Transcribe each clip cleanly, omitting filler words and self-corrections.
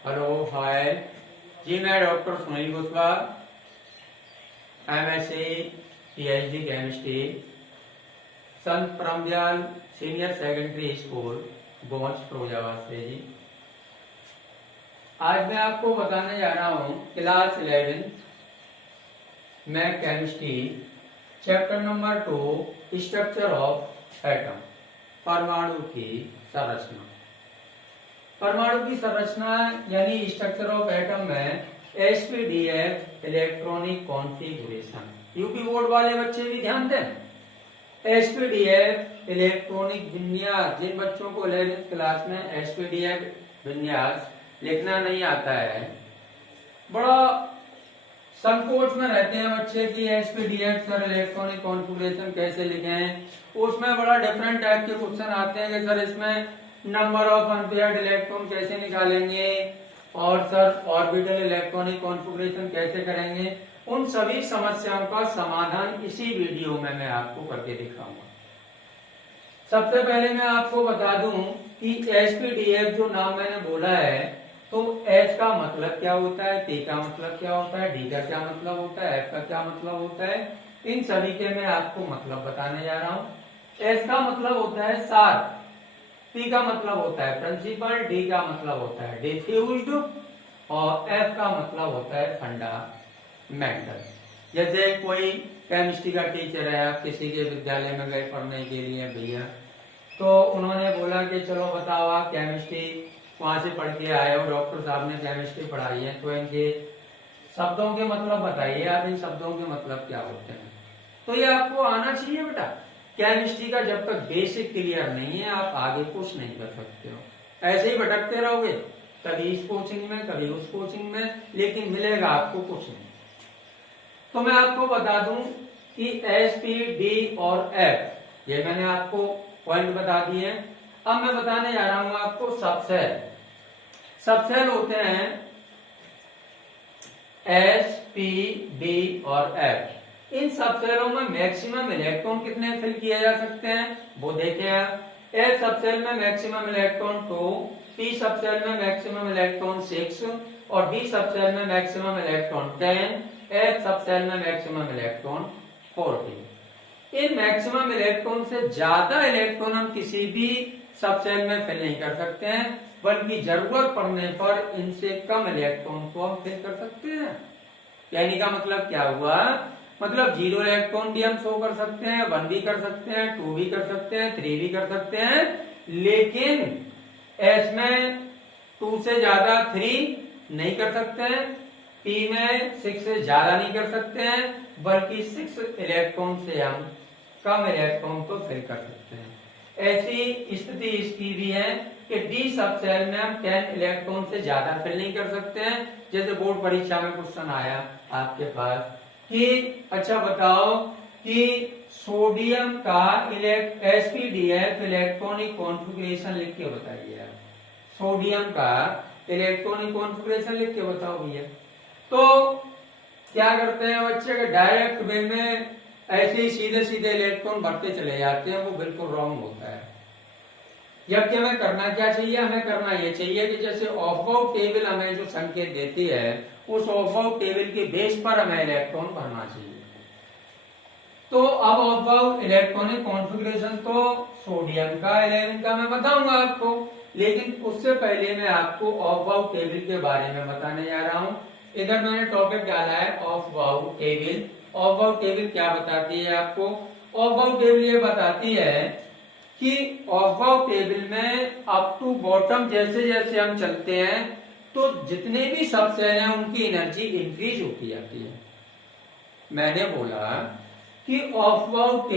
Hello hi जी, मैं doctor Sunil Kushwaha, MSc PhD chemistry, संत परमदयाल senior secondary school गोंच Firozabad से जी। आज मैं आपको बताने जा रहा हूँ क्लास 11 में chemistry chapter number 2 structure of atom, परमाणु की संरचना। परमाणु की संरचना यानी स्ट्रक्चर ऑफ एटम में SPDF electronic configuration, UP board वाले बच्चे भी ध्यान दें। एसपीडीएफ इलेक्ट्रॉनिक विन्यास, जिन बच्चों को 11th क्लास में एसपीडीएफ विन्यास लिखना नहीं आता है, बड़ा संकोच में रहते हैं बच्चे की एसपीडीएफ सर इलेक्ट्रॉनिक कॉन्फ़िगरेशन कैसे लिखें। उसमें बड़ा डिफरेंट टाइप के क्वेश्चन आते हैं कि सर इसमें नंबर ऑफ अनपेयर्ड इलेक्ट्रॉन कैसे निकालेंगे और सर ऑर्बिटल इलेक्ट्रॉनिक कॉन्फ़िगरेशन कैसे करेंगे। उन सभी समस्याओं का समाधान इसी वीडियो में मैं आपको करके दिखाऊंगा। सबसे पहले मैं आपको बता दूं कि एसपीडीएफ जो नाम मैंने बोला है, तो एस का मतलब क्या होता है, टी का मतलब क्या होता है, डी का क्या मतलब होता है, एफ का क्या मतलब होता है, इन सभी के मैं आपको मतलब बताने जा रहा हूं। एस का मतलब होता है सार, पी का मतलब होता है प्रिंसिपल, डी का मतलब होता है डिफ्यूज्ड और एफ का मतलब होता है फंडामेंटल। जैसे कोई केमिस्ट्री का टीचर है, आप किसी के विद्यालय में गए पढ़ने के लिए भैया, तो उन्होंने बोला कि चलो बताओ आप केमिस्ट्री वहां से पढ़ के आए हो, डॉक्टर साहब ने केमिस्ट्री पढ़ाई है, तो इनके शब्दों के मतलब बताइए आप, इन शब्दों के मतलब क्या होते हैं। तो ये आपको आना चाहिए बेटा। केमिस्ट्री का जब तक बेसिक क्लियर नहीं है, आप आगे कुछ नहीं कर सकते हो। ऐसे ही भटकते रहोगे, कभी इस कोचिंग में कभी उस कोचिंग में, लेकिन मिलेगा आपको कुछ नहीं। तो मैं आपको बता दूं कि एस, पी, डी और एफ, ये मैंने आपको पॉइंट बता दिए। अब मैं बताने जा रहा हूं आपको सबसेल। सबसेल होते हैं एस, पी, डी और एफ। इन सबसेलों में मैक्सिमम इलेक्ट्रॉन कितने फिल किए जा सकते हैं वो देखें आप। एस सबसेल में मैक्सिमम इलेक्ट्रॉन 2, पी सबसेल में मैक्सिमम इलेक्ट्रॉन 6 और डी सबसेल में मैक्सिमम इलेक्ट्रॉन 10, एफ सबसेल में maximum electron 14। In maximum electron से ज्यादा इलेक्ट्रॉन हम किसी भी सबसेल में फिल नहीं कर सकते हैं, बल्कि जरूरत पड़ने पर इनसे कम इलेक्ट्रॉन को हम फिल कर सकते हैं। यानी का मतलब क्या हुआ, मतलब 0 इलेक्ट्रॉन भी हम शो कर सकते हैं, 1 भी कर सकते हैं, 2 भी कर सकते हैं, 3 भी कर सकते हैं, लेकिन एस में 2 से ज्यादा 3 नहीं कर सकते हैं, पी में 6 से ज्यादा नहीं कर सकते हैं, बल्कि 6 इलेक्ट्रॉन से हम कम इलेक्ट्रॉन को फिल कर सकते हैं। ऐसी स्थिति इसकी भी है कि डी सबसेल में हम 10 इलेक्ट्रॉन से ज्यादा फिल नहीं कर सकते हैं। जैसे बोर्ड परीक्षा में क्वेश्चन आया आपके पास कि अच्छा बताओ कि सोडियम का एसपीडीएफ इलेक्ट्रॉनिक कॉन्फ़िगरेशन लिख के बताइए आप। सोडियम का इलेक्ट्रॉनिक कॉन्फ़िगरेशन लिख के बताओ भैया। तो क्या करते हैं बच्चे के डायरेक्ट वे में ऐसे ही सीधे सीधे इलेक्ट्रॉन भरते चले जाते हैं, वो बिल्कुल रॉन्ग होता है। जबकि हमें करना क्या चाहिए, हमें करना ये चाहिए कि जैसे ऑफबाउट टेबल हमें जो संकेत देती है, उस ऑफबाउट टेबल के बेस पर हमें इलेक्ट्रॉन भरना चाहिए। तो अब ऑफबाउट इलेक्ट्रॉनिक कॉन्फ़िगरेशन तो सोडियम का 11 का मैं बताऊंगा आपको, लेकिन उससे पहले मैं आपको ऑफबाउट टेबल के बारे में बताने जा रहा हूं। इधर मैंने टॉपिक डाला है ऑफबाउट टेबल। ऑफबाउट टेबल क्या बताती है आपको, ऑफबाउट टेबल ये बताती है कि ऑफबाउट टेबल में अप टू बॉटम जैसे जैसे हम चलते हैं, तो जितने भी सबसेल हैं उनकी एनर्जी इंक्रीज होती जाती है। मैंने बोला कि ऑफबाउट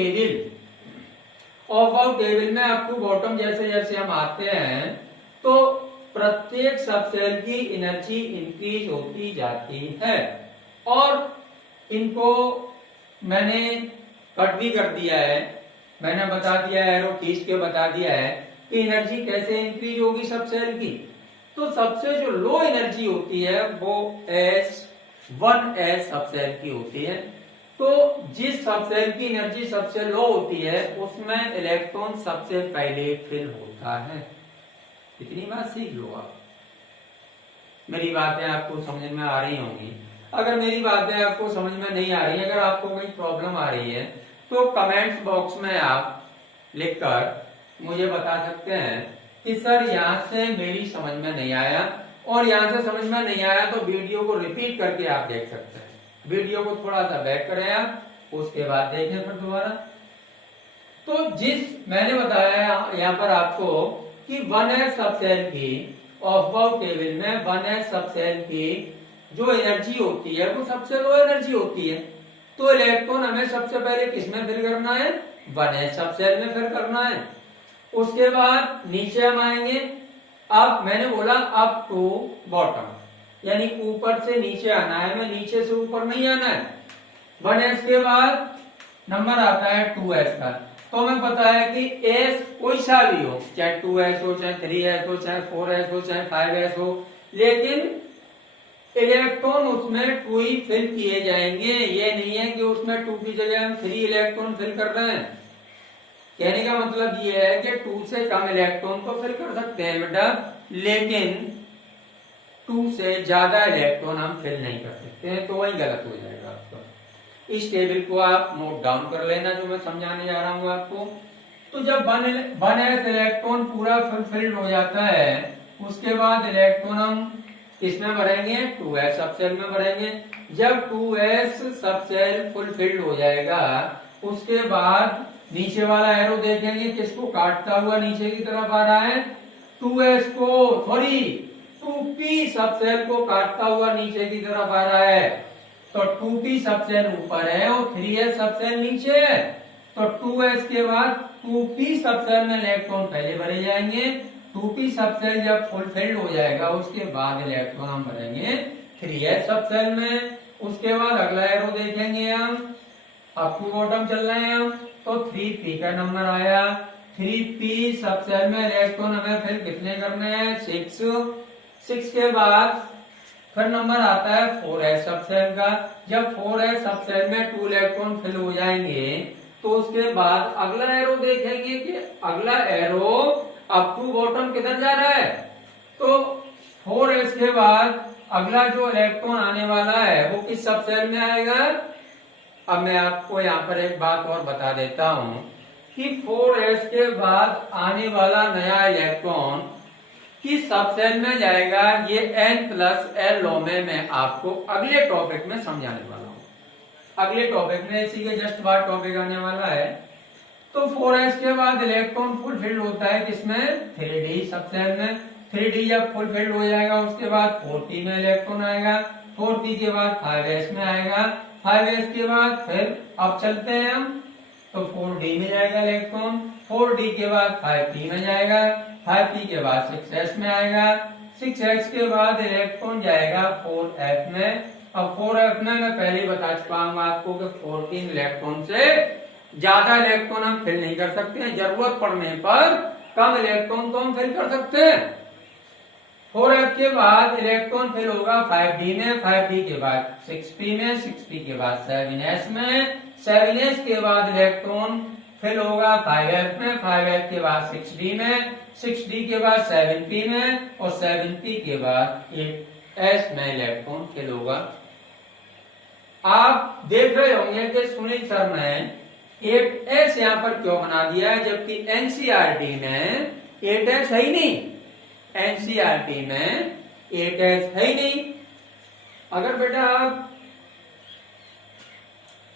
टेबल में अप टू बॉटम जैसे जैसे हम आते हैं, तो प्रत्येक सबसेल की एनर्जी इंक्रीज होती जाती है। और इनको मैंने कट भी कर दिया है, मैंने बता दिया है, एरो खींच के बता दिया है कि एनर्जी कैसे इंक्रीज होगी सबसेल की। तो सबसे जो लो एनर्जी होती है वो S1s सबसेल की होती है। तो जिस सबसेल की एनर्जी सबसे लो होती है उसमें इलेक्ट्रॉन सबसे पहले फिल होता है। इतनी बात सीख लो आप। मेरी बातें आपको समझ में आ रही होंगी। अगर मेरी बातें आपको समझ में नहीं आ रही, अगर आपको कोई प्रॉब्लम आ रही है तो कमेंट्स बॉक्स में आप लिखकर मुझे बता सकते हैं कि सर यहाँ से मेरी समझ में नहीं आया, और यहाँ से समझ में नहीं आया तो वीडियो को रिपीट करके आप देख सकते हैं। वीडियो को थोड़ा सा बैक करें आप, उसके बाद देखें फिर दोबारा। तो जिस मैंने बताया यहाँ पर आपको कि 1s सबसेल की ऑफबाउ टेबल में 1s सबसेल की जो एनर्जी होती है वो सबसे लो एनर्जी होती है। तो इलेक्ट्रॉन हमें सबसे पहले किसमें फिल करना है? 1s सबसेल में फिल करना है। उसके बाद नीचे हम आएंगे। अब मैंने बोला अप टू बॉटम, यानी ऊपर से नीचे आना है, हमें नीचे से ऊपर नहीं आना है। 1s के बाद नंबर आता है 2s का। तो हमें पता है कि s कोई सा भी हो, चाहे 2s हो, चाहे 3s हो, चाहे 4s हो, चाहे 5s हो, लेकिन इलेक्ट्रॉन उसमें 2 ही फिल किए जाएंगे। ये नहीं है कि उसमें 2 की जगह हम 3 इलेक्ट्रॉन फिल कर रहे हैं। कहने का मतलब ये है कि 2 से कम इलेक्ट्रॉन तो फिल कर सकते हैं बेटा, लेकिन 2 से ज्यादा इलेक्ट्रॉन हम फिल नहीं कर सकते हैं, तो वही गलत हो जाएगा आपका। इस टेबल को आप नोट डाउन कर लेना जो मैं समझाने जा रहा हूं आपको। तो जब 1s इलेक्ट्रॉन पूरा फुलफिल्ड हो जाता है, उसके बाद इलेक्ट्रॉन हम किसमें भरेंगे? 2s सबसेल में भरेंगे। जब 2s सबसेल फुलफिल्ड हो जाएगा, उसके बाद नीचे वाला एरो देखेंगे किसको काटता हुआ नीचे की तरफ आ रहा है? 2s को, सॉरी 2p सबसेल को काटता हुआ नीचे की तरफ आ रहा है। तो 2p सबसेल ऊपर है और 3s सबसेल नीचे है। तो 2s के बाद 2p सबसेल में इलेक्ट्रॉन पहले भरे जाएंगे। 2p सबसेल जब फुलफिल्ड हो जाएगा, उसके बाद इलेक्ट्रॉन हम भरेंगे 3s सबसेल में। उसके बाद अगला एरो देखेंगे हम, अप टू बॉटम चल रहे हैं हम, तो 3p का नंबर आया। 3p सबसेल में इलेक्ट्रॉन हमें फिर कितने करने हैं? 6 के बाद फिर नंबर आता है 4s सबसेल का। जब 4s सबसेल में 2 इलेक्ट्रॉन फिल हो जाएंगे, तो उसके बाद अगला एरो देखेंगे कि अगला एरो अप टू बॉटम किधर जा रहा है? तो 4s के बाद अगला जो इलेक्ट्रॉन आने वाला है वो किस सबसेल में आएगा? अब मैं आपको यहाँ पर एक बात और बता देता हूँ कि 4s के बाद आने वाला नया इलेक्ट्रॉन किस सबसेल में जाएगा, ये n+l लॉ में मैं आपको अगले टॉपिक में समझाने वाला हूँ। अगले टॉपिक में इसी के जस्ट बाद टॉपिक आने वाला है। तो 4s के बाद इलेक्ट्रॉन फुलफिल्ड होता है किसमें? 3d सबसेल में। 3d जब फुलफिल्ड हो जाएगा, उसके बाद 4p में इलेक्ट्रॉन आएगा। 4p के बाद 5s में आएगा। 5s के बाद फिर अब चलते हैं हम, तो 4d में जाएगा इलेक्ट्रॉन। 4d के बाद 5p में जाएगा। 5p के बाद 6s में आएगा। 6s के बाद इलेक्ट्रॉन जाएगा 4f में। अब 4f में मैं पहले ही बता चुका हूँ आपको कि 14 इलेक्ट्रॉन से ज्यादा इलेक्ट्रॉन हम फिल नहीं कर सकते हैं। जरूरत पड़ने पर कम इलेक्ट्रॉन तो हम फिल कर सकते हैं। 4f के बाद इलेक्ट्रॉन फिल होगा 5d में। 5d के बाद 6p में। 6p के बाद 7s में। 7s के बाद इलेक्ट्रॉन फिल होगा 5f में। 5f के बाद 6d में। 6d के बाद 7p में और 7p के बाद 8s में इलेक्ट्रॉन फिल होगा। आप देख रहे होंगे कि सुनील सर ने 8s यहाँ पर क्यों बना दिया है, जबकि एनसीईआरटी में 8s है ही नहीं। एनसीईआरटी में 8s है ही नहीं। अगर बेटा आप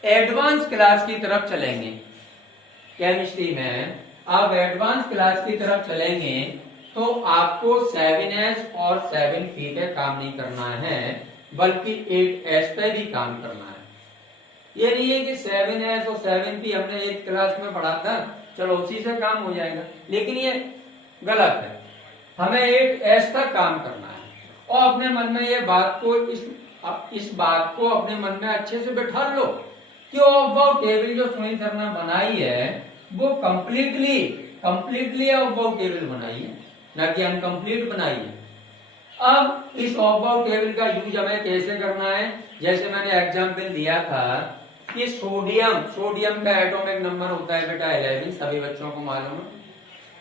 एडवांस क्लास की तरफ चलेंगे, केमिस्ट्री में आप एडवांस क्लास की तरफ चलेंगे, तो आपको 7s और 7p पे काम नहीं करना है, बल्कि 8s पे भी काम करना है। ये नहीं है कि 7s और 7p हमने एक क्लास में पढ़ा था, चलो उसी से काम हो जाएगा, लेकिन ये गलत है। हमें 8s तक काम करना है। और अपने मन में ये बात को इस बात को अपने मन में अच्छे से बैठा लो कि ऑफबाउ टेबल जो सुनील सर ने बनाई है वो कंप्लीटली ऑफबाउ टेबल बनाई है, ना कि अनकंप्लीट बनाई है। अब इस ऑफबाउ टेबल का यूज हमें कैसे करना है, जैसे मैंने एग्जाम्पल दिया था कि सोडियम का एटॉमिक नंबर होता है बेटा 11, सभी बच्चों को मालूम है।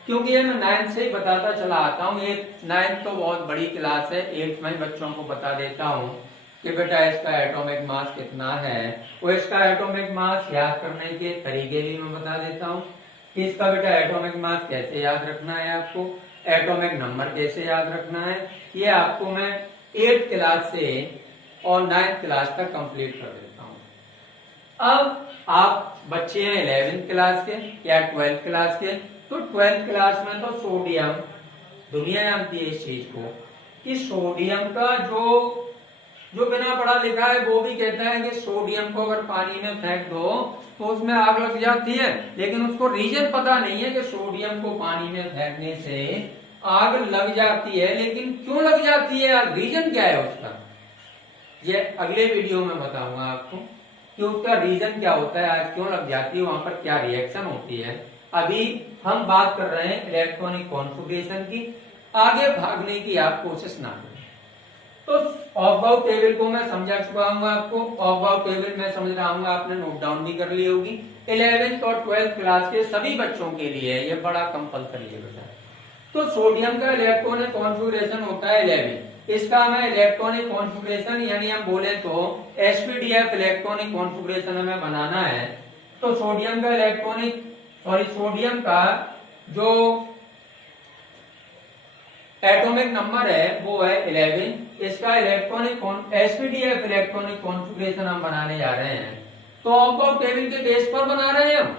क्योंकि ये मैं 9th से ही बताता चला आता हूँ। ये 9th तो बहुत बड़ी क्लास है, 8th में बच्चों को बता देता हूँ कि बेटा इसका एटॉमिक मास कितना है। और इसका एटॉमिक मास याद करने के तरीके भी मैं बता देता हूँ कि इसका बेटा एटॉमिक मास कैसे याद रखना है, आपको एटॉमिक नंबर कैसे याद रखना है, ये आपको मैं 8th क्लास से और 9th क्लास तक कंप्लीट कर देता हूँ। अब आप बच्चे हैं 11th क्लास के या 12th क्लास के, तो 12th क्लास में तो सोडियम, दुनिया जानती है इस चीज को कि सोडियम का जो बिना पढ़ा लिखा है वो भी कहता है कि सोडियम को अगर पानी में फेंक दो तो उसमें आग लग जाती है, लेकिन उसको रीजन पता नहीं है कि सोडियम को पानी में फेंकने से आग लग जाती है। लेकिन क्यों लग जाती है, रीजन क्या है उसका, ये अगले वीडियो में बताऊंगा आपको कि उसका रीजन क्या होता है, आज क्यों लग जाती है, वहां पर क्या रिएक्शन होती है। अभी हम बात कर रहे हैं इलेक्ट्रॉनिक कॉन्फ़िगरेशन की, आगे भागने की आप कोशिश ना करें। तो ऑफबाउ टेबल को मैं समझा चुका हूँ आपको, ऑफबाउ टेबल मैं समझ रहा हूँ, आपने नोट डाउन भी कर ली होगी। 11th और 12th क्लास के सभी बच्चों के लिए ये बड़ा कंपलसरी है बेटा। तो सोडियम का इलेक्ट्रॉनिक कॉन्फ़िगरेशन होता है 11, इसका मैं इलेक्ट्रॉनिक कॉन्फ़िगरेशन यानी हम बोले तो sp-df इलेक्ट्रॉनिक कॉन्फ़िगरेशन हमें बनाना है। तो सोडियम का जो एटॉमिक नंबर है वो है 11, इसका इलेक्ट्रॉनिक sp-df इलेक्ट्रॉनिक कॉन्फ़िगरेशन हम बनाने जा रहे हैं। तो ऑफबाउ टेबल के बेस पर बना रहे हैं हम,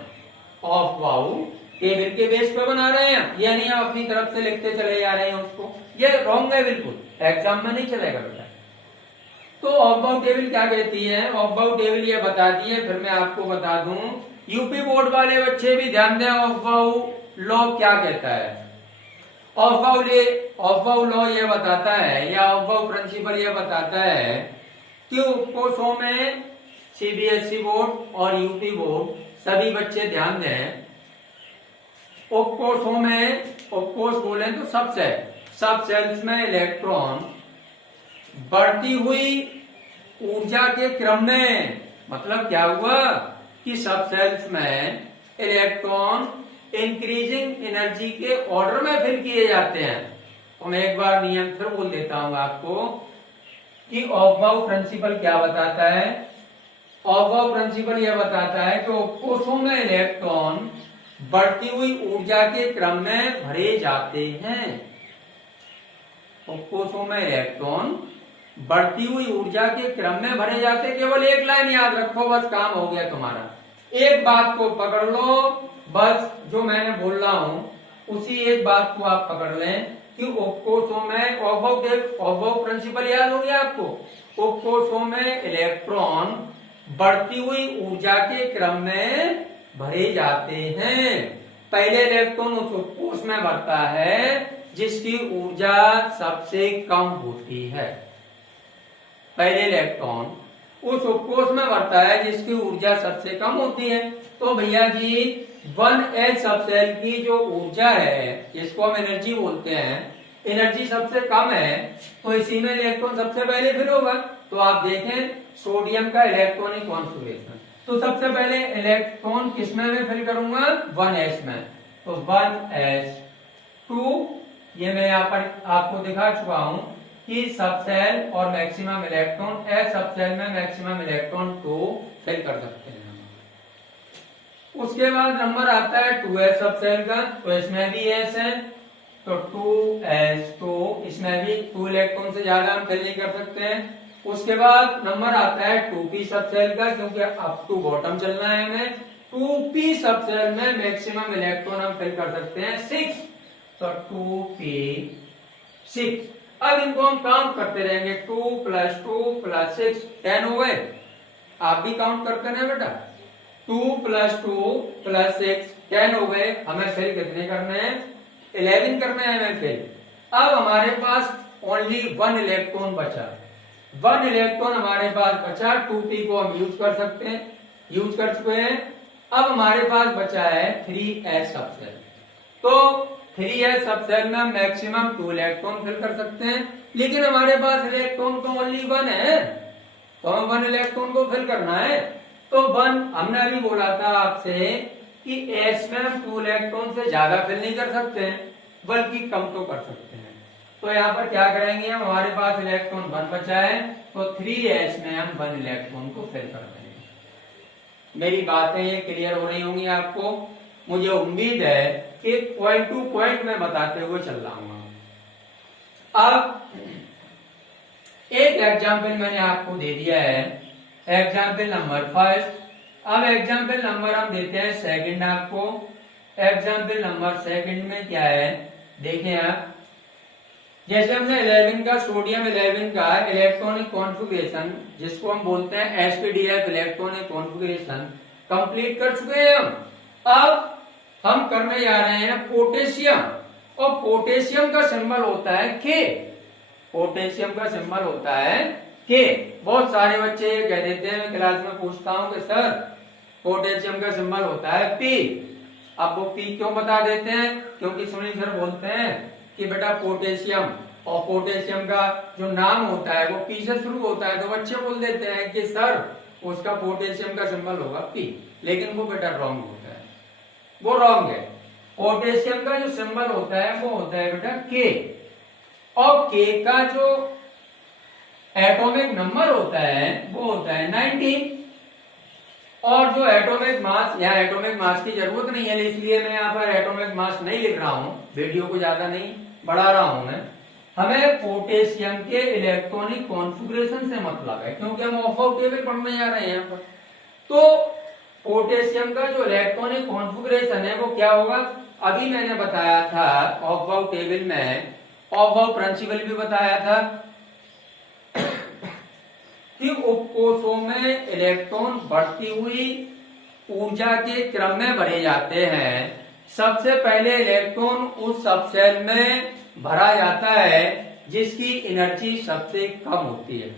ऑफबाउ टेबल के बेस पर बना रहे हैं, यानी हम अपनी तरफ से लिखते चले जा रहे हैं उसको, ये रॉन्ग है बिल्कुल, एग्जाम में नहीं चलेगा बेटा। तो ऑफबाउ टेबल क्या कहती है, ऑफबाउ टेबल ये बताती है, फिर मैं आपको बता दूं, यूपी बोर्ड वाले बच्चे भी ध्यान दें, ऑफबाउ लॉ क्या कहता है। ऑफबाउ लॉ ये बताता है या ऑफबाउ प्रिंसिपल ये बताता है कि उपकोषों में सीबीएसई बोर्ड और यूपी बोर्ड सभी बच्चे ध्यान दें, उपकोषों में, उपकोष बोले तो सब सेल्स में इलेक्ट्रॉन बढ़ती हुई ऊर्जा के क्रम में, मतलब क्या हुआ कि सब सेल्स में इलेक्ट्रॉन इंक्रीजिंग एनर्जी के ऑर्डर में फिल किए जाते हैं। तो मैं एक बार नियम फिर बोल देता हूं आपको कि ऑफबाउ प्रिंसिपल क्या बताता है। ऑफबाउ प्रिंसिपल यह बताता है कि उपकोषों में इलेक्ट्रॉन बढ़ती हुई ऊर्जा के क्रम में भरे जाते हैं। उपकोषों में इलेक्ट्रॉन बढ़ती हुई ऊर्जा के क्रम में भरे जाते हैं। केवल एक लाइन याद रखो, बस काम हो गया तुम्हारा। एक बात को पकड़ लो, बस जो मैंने बोल रहा हूं उसी एक बात को आप पकड़ लें कि उपकोषों में ऑफबाउ प्रिंसिपल याद हो गया आपको। उपकोषों में इलेक्ट्रॉन बढ़ती हुई ऊर्जा के क्रम में भरे जाते हैं। पहले इलेक्ट्रॉन उस उपकोष में भरता है जिसकी ऊर्जा सबसे कम होती है। पहले इलेक्ट्रॉन उस उपकोष में भरता है जिसकी ऊर्जा सबसे कम होती है। तो भैया जी 1s सबसेल की जो ऊर्जा है, इसको हम एनर्जी बोलते हैं, एनर्जी सबसे कम है, तो इसी में इलेक्ट्रॉन सबसे पहले फिल होगा। तो आप देखें सोडियम का इलेक्ट्रॉनिक कॉन्फ़िगरेशन, तो सबसे पहले इलेक्ट्रॉन किसमें मैं फिल करूंगा, 1s में। तो 1s2, ये मैं यहाँ पर आपको दिखा चुका हूं कि सबसेल और मैक्सिमम इलेक्ट्रॉन, एस सबसेल में मैक्सिमम इलेक्ट्रॉन 2 फिल कर सकते हैं। उसके बाद नंबर आता है 2s सबसेल का, तो इसमें भी s है, तो 2s2, इसमें भी 2 इलेक्ट्रॉन से ज्यादा हम फिल नहीं कर सकते हैं। उसके बाद नंबर आता है 2p सबसेल का, क्योंकि अप टू बॉटम चलना है हमें। 2p सबसेल में मैक्सिमम इलेक्ट्रॉन हम फिल कर सकते हैं 6, तो 2p6। अब इनको हम काउंट करते रहेंगे, 2 + 2 + 6 10 हो गए। आप भी काउंट करते रहे बेटा, 2 + 2 + 6 10 हो गए। हमें फिल कितने करने हैं, 11 करने हैं हमें फिल। अब हमारे पास ओनली 1 इलेक्ट्रॉन बचा, 1 इलेक्ट्रॉन हमारे पास बचा। 2p को हम यूज कर सकते हैं, यूज कर चुके हैं। अब हमारे पास बचा है 3s सबसेल, तो 3s सबसेल में हम मैक्सिमम 2 इलेक्ट्रॉन फिल कर सकते हैं, लेकिन हमारे पास इलेक्ट्रॉन तो ओनली 1 है, तो हमें 1 इलेक्ट्रॉन को फिल करना है। तो 1 हमने अभी बोला था आपसे कि एस में हम 2 इलेक्ट्रॉन से ज्यादा फिल नहीं कर सकते हैं, बल्कि कम तो कर सकते हैं। तो यहाँ पर क्या करेंगे हम, हमारे पास इलेक्ट्रॉन 1 बचा है, तो 3s में हम 1 इलेक्ट्रॉन को फिल कर देंगे। मेरी बातें ये क्लियर हो रही होंगी आपको। मुझे उम्मीद है कि पॉइंट टू पॉइंट में बताते हुए चल रहा हूं। अब एक एग्जाम्पल मैंने आपको दे दिया है, एग्जाम्पल नंबर फर्स्ट। अब एग्जाम्पल नंबर हम देते हैं सेकंड आपको। एग्जाम्पल नंबर सेकंड में क्या है, देखें आप। जैसे हमने 11 का सोडियम 11 का इलेक्ट्रॉनिक कॉन्फ़िगरेशन, जिसको हम बोलते हैं sp-df इलेक्ट्रॉनिक कॉन्फ़िगरेशन, कंप्लीट कर चुके हैं हम। अब हम करने जा रहे हैं पोटेशियम, और पोटेशियम का सिंबल होता है के। पोटेशियम का सिंबल होता है के। बहुत सारे बच्चे ये कह देते हैं, मैं क्लास में पूछता हूं कि सर पोटेशियम का सिंबल होता है पी। अब वो पी क्यों बता देते हैं, क्योंकि सुनील सर बोलते हैं कि बेटा पोटेशियम, और पोटेशियम का जो नाम होता है वो पी से शुरू होता है, तो बच्चे बोल देते हैं कि सर उसका पोटेशियम का सिंबल होगा पी। लेकिन वो बेटा रॉन्ग होता है, वो रॉन्ग है। पोटेशियम का जो सिंबल होता है वो होता है बेटा के, और के का जो एटॉमिक नंबर होता है वो होता है 19। और जो एटॉमिक मास, यहाँ एटॉमिक मास की जरूरत नहीं है, इसलिए मैं यहाँ पर एटॉमिक मास नहीं लिख रहा हूँ, वीडियो को ज्यादा नहीं बढ़ा रहा हूं मैं। हमें पोटेशियम के इलेक्ट्रॉनिक कॉन्फ़िगरेशन से मतलब है, क्योंकि हम ऑफ आउट टेबल पढ़ने जा रहे हैं यहाँ पर। तो पोटेशियम का जो इलेक्ट्रॉनिक कॉन्फ़िगरेशन है वो क्या होगा, अभी मैंने बताया था ऑफ आउट टेबल में, ऑफ आउट प्रिंसिपल भी बताया था कि उपकोषों में इलेक्ट्रॉन बढ़ती हुई ऊर्जा के क्रम में भरे जाते हैं। सबसे पहले इलेक्ट्रॉन उस सबसेल में भरा जाता है जिसकी एनर्जी सबसे कम होती है,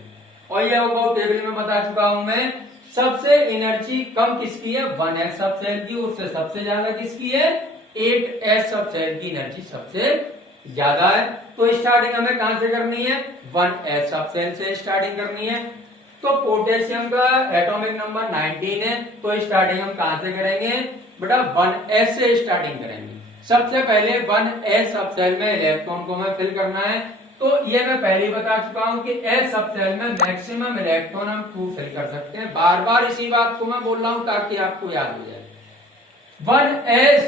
और यह अबाउट टेबल में बता चुका हूं मैं। सबसे एनर्जी कम किसकी है, 1s सबसेल की। उससे सबसे ज्यादा किसकी है, 8s सबसेल की एनर्जी सबसे ज्यादा है। तो स्टार्टिंग हमें कहां से करनी है, 1s सबसेल से स्टार्टिंग करनी है। तो पोटेशियम का एटॉमिक नंबर 19 है, तो स्टार्टिंग हम कहां से करेंगे बेटा, 1s से स्टार्टिंग करेंगे। सबसे पहले 1s सबसेल में इलेक्ट्रॉन को हमें फिल करना है। तो ये मैं पहले ही बता चुका हूं कि s सबसेल में मैक्सिमम इलेक्ट्रॉन हम 2 फिल कर सकते हैं। बार बार इसी बात को मैं बोल रहा हूं ताकि आपको याद हो जाए। 1s,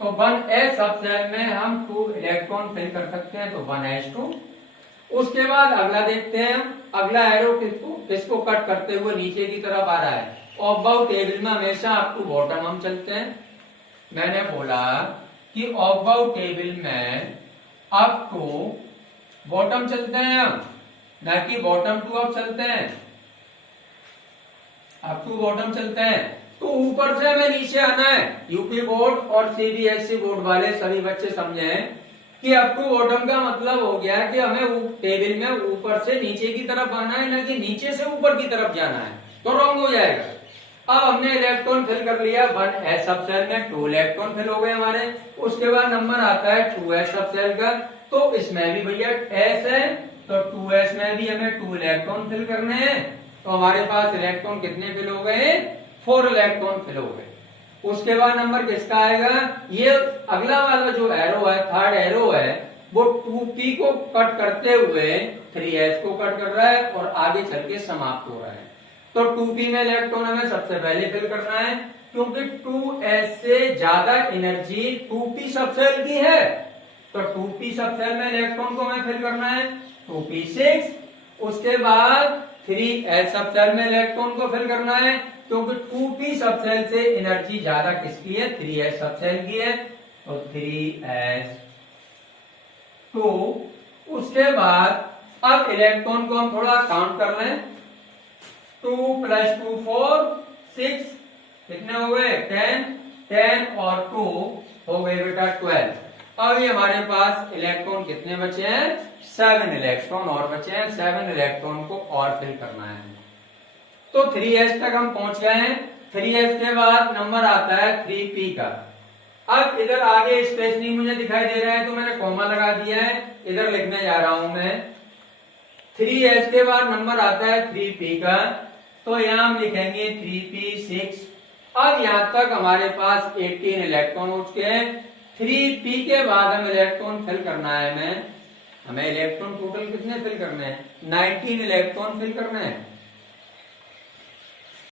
तो 1s सबसेल में हम 2 इलेक्ट्रॉन फिल कर सकते हैं, तो 1s2। उसके बाद अगला देखते हैं, अगला एरो किसको कट करते हुए नीचे की तरफ आ रहा है। ऑफ टेबल में हमेशा अप टू बॉटम हम चलते हैं। मैंने बोला कि ऑफ टेबल में अप टू बॉटम चलते हैं हम, ना कि बॉटम टू अप चलते हैं, अप टू बॉटम चलते हैं। तो ऊपर से हमें नीचे आना है। यूपी बोर्ड और सीबीएसई बोर्ड वाले सभी बच्चे समझें कि अप टू बॉटम का मतलब हो गया कि हमें टेबल में ऊपर से नीचे की तरफ आना है, ना कि नीचे से ऊपर की तरफ जाना है, तो रॉन्ग हो जाएगा। अब हमने इलेक्ट्रॉन फिल कर लिया 1s सबसेल में, 2 इलेक्ट्रॉन फिल हो गए हमारे। उसके बाद नंबर आता है 2s सबसेल का, तो इसमें भी भैया s है, तो 2s में भी हमें 2 इलेक्ट्रॉन फिल करने हैं। तो हमारे पास इलेक्ट्रॉन कितने फिल हो गए, 4 इलेक्ट्रॉन फिल हो गए। उसके बाद नंबर किसका आएगा, ये अगला वाला जो एरो है, थर्ड एरो है, वो 2p को कट करते हुए 3s को कट कर रहा है और आगे चल के समाप्त हो रहा है। तो 2p में इलेक्ट्रॉन हमें सबसे पहले फिल करना है, क्योंकि 2s से ज्यादा एनर्जी 2p सबसेल की है। तो 2p सबसेल में इलेक्ट्रॉन को हमें फिल करना है, 2p6। उसके बाद 3s सबसेल में इलेक्ट्रॉन को फिल करना है, क्योंकि 2p सबसेल से एनर्जी ज्यादा किसकी है, 3s सबसेल की है, तो 3s2। उसके बाद अब इलेक्ट्रॉन को हम थोड़ा काउंट कर लें, 2 + 2 4 6, कितने हो गए 10, 10 और 2 हो गए बेटा 12। अब ये हमारे पास इलेक्ट्रॉन कितने बचे हैं, 7 इलेक्ट्रॉन और बचे हैं। 7 इलेक्ट्रॉन को और फिल करना है। तो 3s तक हम पहुंच गए हैं। 3s के बाद नंबर आता है 3p का। अब इधर आगे स्पेस नहीं मुझे दिखाई दे रहा है, तो मैंने कॉमा लगा दिया है, इधर लिखने जा रहा हूं मैं। 3s के बाद नंबर आता है 3p का, तो यहां हम लिखेंगे 3p6। अब यहां तक हमारे पास 18 इलेक्ट्रॉन हो चुके हैं। 3p के बाद हमें इलेक्ट्रॉन फिल करना है। हमें इलेक्ट्रॉन टोटल कितने फिल करने हैं? 19 इलेक्ट्रॉन फिल करने हैं।